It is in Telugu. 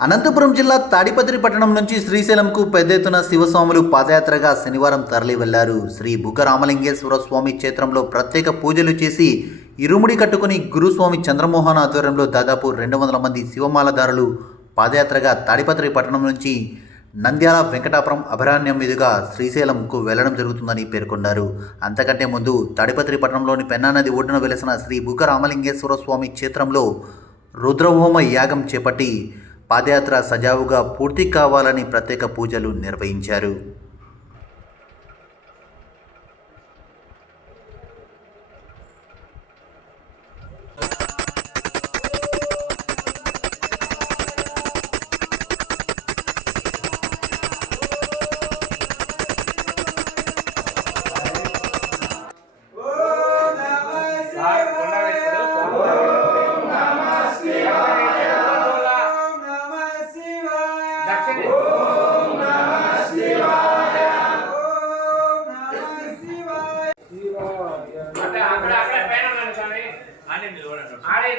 అనంతపురం జిల్లా తాడిపత్రి పట్టణం నుంచి శ్రీశైలంకు పెద్ద ఎత్తున శివస్వాములు పాదయాత్రగా శనివారం తరలి వెళ్ళారు. శ్రీ బుగ్గ రామలింగేశ్వర స్వామి క్షేత్రంలో ప్రత్యేక పూజలు చేసి ఇరుముడి కట్టుకుని గురుస్వామి చంద్రమోహన్ ఆధ్వర్యంలో దాదాపు రెండు వందల మంది శివమాలదారులు పాదయాత్రగా తాడిపత్రి పట్టణం నుంచి నంద్యాల వెంకటాపురం అభయారణ్యం మీదుగా శ్రీశైలంకు వెళ్ళడం జరుగుతుందని పేర్కొన్నారు. అంతకంటే ముందు తాడిపత్రి పట్టణంలోని పెన్నానది ఒడ్డున వెలసిన శ్రీ బుగ్గ రామలింగేశ్వర స్వామి క్షేత్రంలో రుద్రహోమ యాగం చేపట్టి పాదయాత్ర సజావుగా పూర్తి కావాలని ప్రత్యేక పూజలు నిర్వహించారు. ఏమన్నాడు స్వామి. ఆడే నిలబడండి. ఆడే